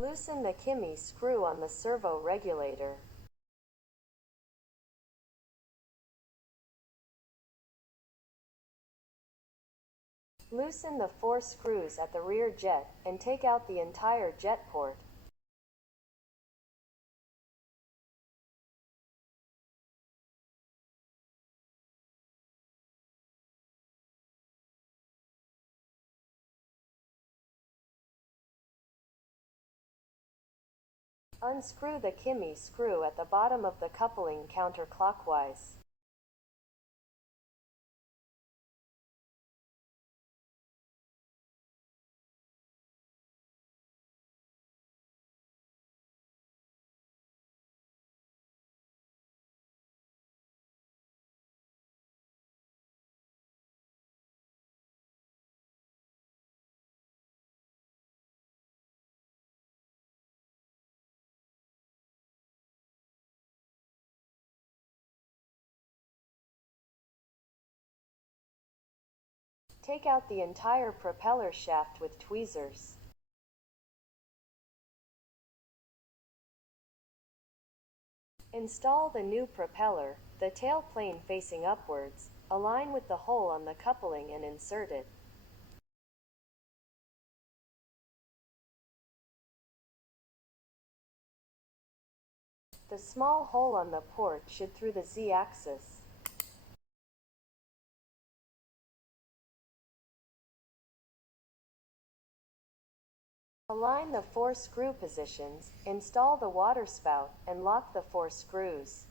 Loosen the kimi screw on the servo regulator. Loosen the 4 screws at the rear jet and take out the entire jet port. Unscrew the kimi screw at the bottom of the coupling counterclockwise. Take out the entire propeller shaft with tweezers. Install the new propeller, the tailplane facing upwards, align with the hole on the coupling and insert it. The small hole on the port should through the Z-axis. Align the 4 screw positions, install the water spout, and lock the 4 screws.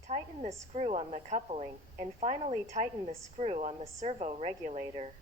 Tighten the screw on the coupling, and finally tighten the screw on the servo regulator.